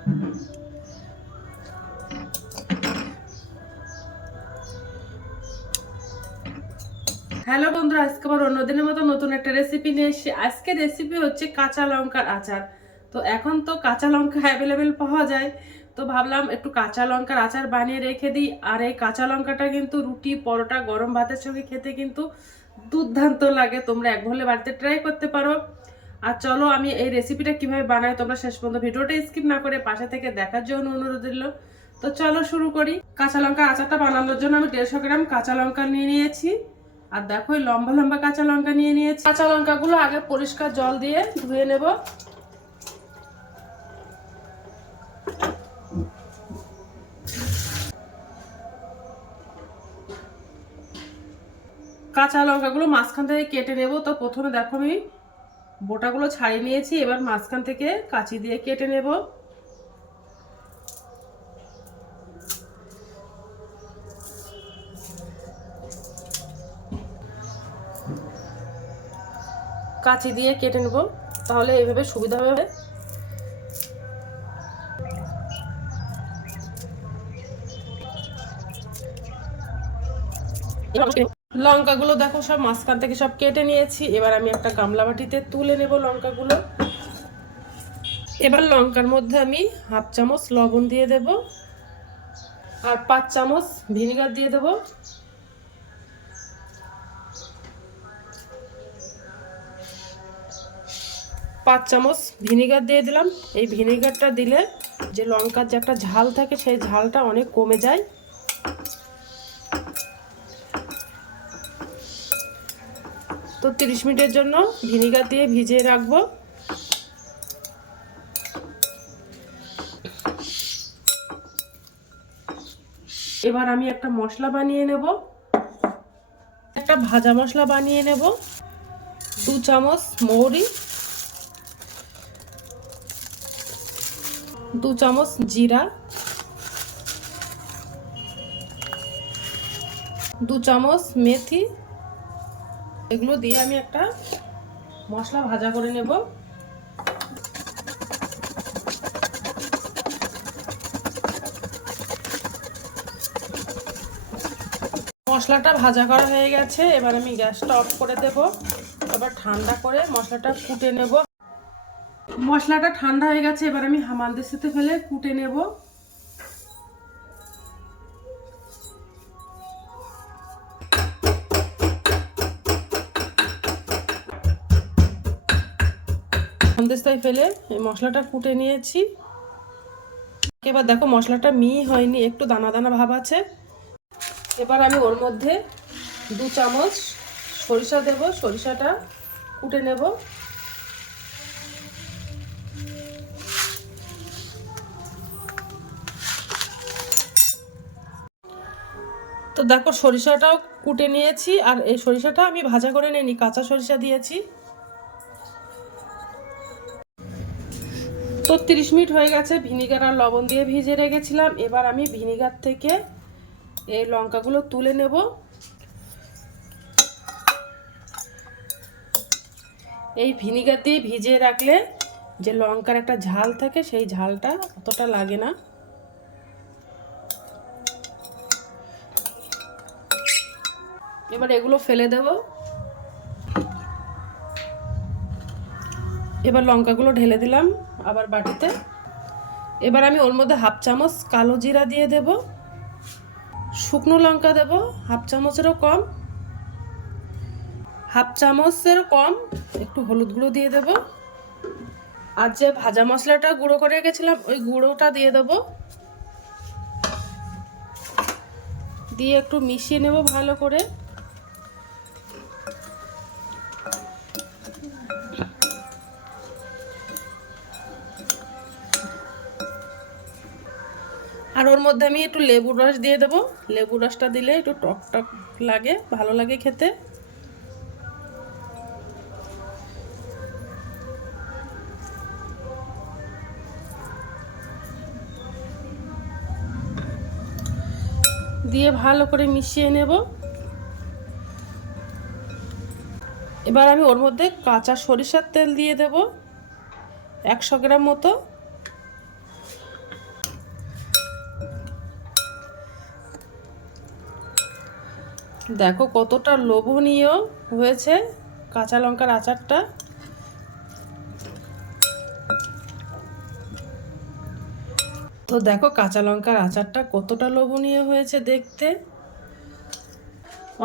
Hello বন্ধুরা, আজকে আবার অন্যদিনের মতো নতুন একটা রেসিপি নিয়ে এসেছি। আজকে রেসিপি হচ্ছে কাঁচা লঙ্কার আচার। তো এখন তো কাঁচা লঙ্কা অ্যাভেলেবেল পাওয়া যায়, তো ভাবলাম একটু কাঁচা লঙ্কার আচার বানিয়ে রেখে দিই। আর এই কাঁচা লঙ্কাটা কিন্তু রুটি, পরোটা, গরম ভাতের সঙ্গে খেতে কিন্তু দুর্দান্ত লাগে। তোমরা এক হলে বাড়িতে ট্রাই করতে পারো। আর চলো আমি এই রেসিপিটা কিভাবে বানাই তোমরা শেষ পর্যন্ত ভিডিওটা স্কিপ না করে পাশে থেকে দেখার জন্য অনুরোধ রইল। তো চলো শুরু করি। কাঁচা লঙ্কার আচারটা বানানোর জন্য আমি 150 গ্রাম কাঁচা লঙ্কা নিয়ে নিয়েছি। আর দেখো এই লম্বা লম্বা কাঁচা লঙ্কা নিয়ে নিয়েছি। কাঁচা লঙ্কাগুলো আগে পরিষ্কার জল দিয়ে ধুয়ে নেব। কাঁচা লঙ্কাগুলো মাঝখান থেকে কেটে নেব। তো প্রথমে দেখো আমি বোটাগুলো ছাড়িয়ে নিয়েছি, এবার মাঝখান থেকে কাঁচি দিয়ে কেটে নেব। কাঁচি দিয়ে কেটে নেব, তাহলে এইভাবে সুবিধা হবে। লঙ্কাগুলো দেখো সব মাঝখান থেকে সব কেটে নিয়েছি। এবার আমি একটা গামলা বাটিতে তুলে নেব লঙ্কাগুলো। এবার লঙ্কার মধ্যে আমি হাফ চামচ লবণ দিয়ে দেব আর 5 চামচ ভিনেগার দিয়ে দেব। পাঁচ চামচ ভিনেগার দিয়ে দিলাম। এই ভিনেগারটা দিলে যে লঙ্কার যে একটা ঝাল থাকে সেই ঝালটা অনেক কমে যায়। তো 30 মিনিটের জন্য ভিনেগার দিয়ে ভিজিয়ে রাখবো। এবার আমি একটা মশলা বানিয়ে নেব। একটা ভাজা মশলা বানিয়ে নেব। 2 চামচ মৌরি, 2 চামচ জিরা, 2 চামচ মেথি, এগুলো দিয়ে আমি একটা মশলা ভাজা করে নেব। মশলাটা ভাজা করা হয়ে গেছে, এবার আমি গ্যাসটা অফ করে দেব। এবার ঠান্ডা করে মশলাটা কুটে নেব। মশলাটা ঠান্ডা হয়ে গেছে, এবার আমি হামানদিস্তাতে ফেলে কুটে নেব। হামানদিস্তায় ফেলে এই মশলাটা কুটে নিয়েছি। এবার দেখো মশলাটা মিহি হয়নি, একটু দানা দানা ভাব আছে। এবার আমি ওর মধ্যে 2 চামচ সরিষা দেব। সরিষাটা কুটে নেব। তো দেখো সরিষাটাও কুটে নিয়েছি, আর এই সরিষাটা আমি ভাজা করে নিইনি, কাঁচা সরিষা দিয়েছি। তো 30 মিনিট হয়ে গেছে, ভিনিগার আর লবণ দিয়ে ভিজিয়ে রেখেছিলাম। এবার আমি ভিনিগার থেকে এই লঙ্কাগুলো তুলে নেব। এই ভিনিগার দিয়ে ভিজিয়ে রাখলে যে লঙ্কার একটা ঝাল থাকে সেই ঝালটা অতটা লাগে না। এবার এগুলো ফেলে দেব। এবার লঙ্কাগুলো ঢেলে দিলাম আবার বাটিতে। এবার আমি ওর মধ্যে হাফ চামচ কালো জিরা দিয়ে দেব। শুকনো লঙ্কা দেব হাফ চামচেরও কম, হাফ চামচের কম একটু হলুদ গুঁড়ো দিয়ে দেব। আর যে ভাজা মশলাটা গুঁড়ো করে রেখেছিলাম ওই গুঁড়োটা দিয়ে দেব। দিয়ে একটু মিশিয়ে নেব ভালো করে। আর ওর মধ্যে আমি একটু লেবুর রস দিয়ে দেবো। লেবুর রসটা দিলে একটু টক টক লাগে, ভালো লাগে খেতে। দিয়ে ভালো করে মিশিয়ে নেব। এবার আমি ওর মধ্যে কাঁচা সরিষার তেল দিয়ে দেব 100 গ্রাম মতো। দেখো কতটা লোভনীয় হয়েছে কাঁচা লঙ্কার আচারটা। তো দেখো কাঁচা লঙ্কার আচারটা কতটা লোভনীয় হয়েছে দেখতে।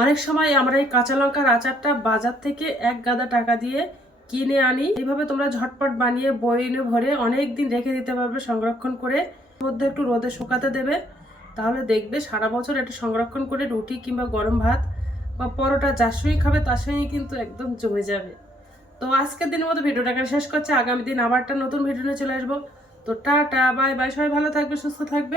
অনেক সময় আমরা এই কাঁচা লঙ্কার আচারটা বাজার থেকে এক গাদা টাকা দিয়ে কিনে আনি। এইভাবে তোমরা ঝটপট বানিয়ে বয়মে ভরে অনেক দিন রেখে দিতে পারবে সংরক্ষণ করে। মধ্যে একটু রোদে শুকাতে দেবে, তাহলে দেখবে সারা বছর একটু সংরক্ষণ করে রুটি কিংবা গরম ভাত বা পরোটা যার সঙ্গে খাবে তার সঙ্গে কিন্তু একদম জমে যাবে। তো আজকের দিনের মতো ভিডিওটাকে শেষ করছি। আগামী দিন আবার একটা নতুন ভিডিও নিয়ে চলে আসবো। তো টাটা, বাই বাই, সবাই ভালো থাকবে, সুস্থ থাকবে।